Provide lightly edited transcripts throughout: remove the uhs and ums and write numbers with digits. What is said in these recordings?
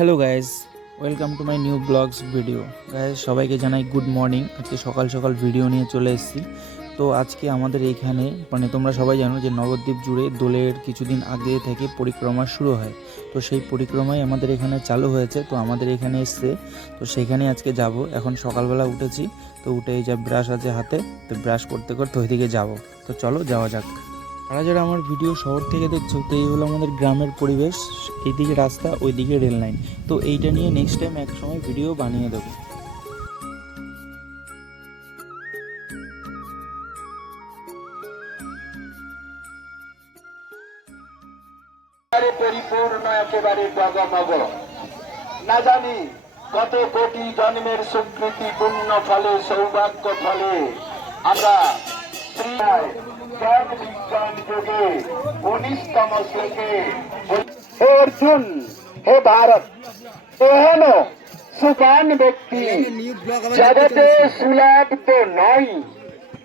Hello guys, welcome to my new blogs video. Guys সবাইকে জানাই good morning. আজকে সকাল সকাল ভিডিও নিয়ে চলে এসেছি। তো আজকে আমাদের এইখানে তোমরা সবাই জানো যে নবদ্বীপ জুড়ে দোলের কিছুদিন আগে থেকে পরিক্রমা শুরু হয়। তো সেই পরিক্রমাই আমাদের এখানে চালু হয়েছে। তো আমাদের এখানে এসছে, তো সেখানে আজকে যাব। এখন সকালবেলা উঠেছি, তো উঠে এই যা ব্রাশ আছে হাতে, তো ব্রাশ করতে করতে ওইদিকে যাব। তো চলো যাওয়া যাক। যারা যারা আমার ভিডিও শহর থেকে দেখছো, তো এই হলো আমাদের গ্রামের পরিবেশ। এইদিকে রাস্তা, ওইদিকে রেল লাইন। তো এইটা নিয়ে নেক্সট টাইম এক সময় ভিডিও বানিয়ে দেবো। পরিপূর্ণ একেবারে জগমগ। না জানি কত কোটি জন্মের স্বীকৃতি পুণ্য ফলে সৌভাগ্য ফলে আমরা জ্ঞান বিজ্ঞান যুগে 19তম শ্লোকে হে অর্জুন, হে ভারত, এহেন সুপান ব্যক্তি জগতে সুলভ তো নয়,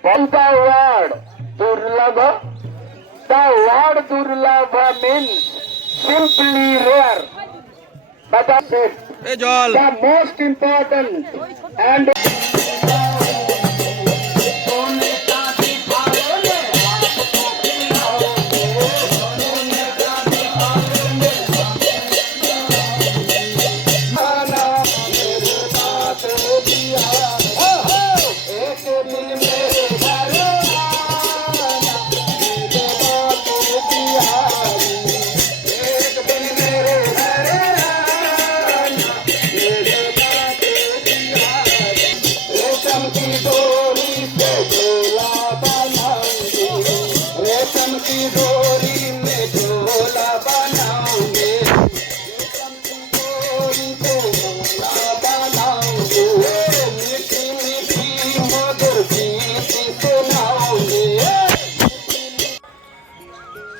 বলতা ওয়ার্ড দুর্লভ। The word Durlabha means simply rare, but the most important and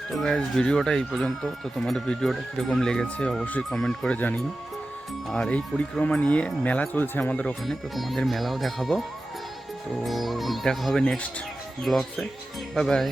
তো গাইজ ভিডিওটা এই পর্যন্ত। তো তোমাদের ভিডিওটা কীরকম লেগেছে অবশ্যই কমেন্ট করে জানিও। আর এই পরিক্রমা নিয়ে মেলা চলছে আমাদের ওখানে, তো তোমাদের মেলাও দেখাবো। তো দেখা হবে নেক্সট ব্লগসে। Bye bye.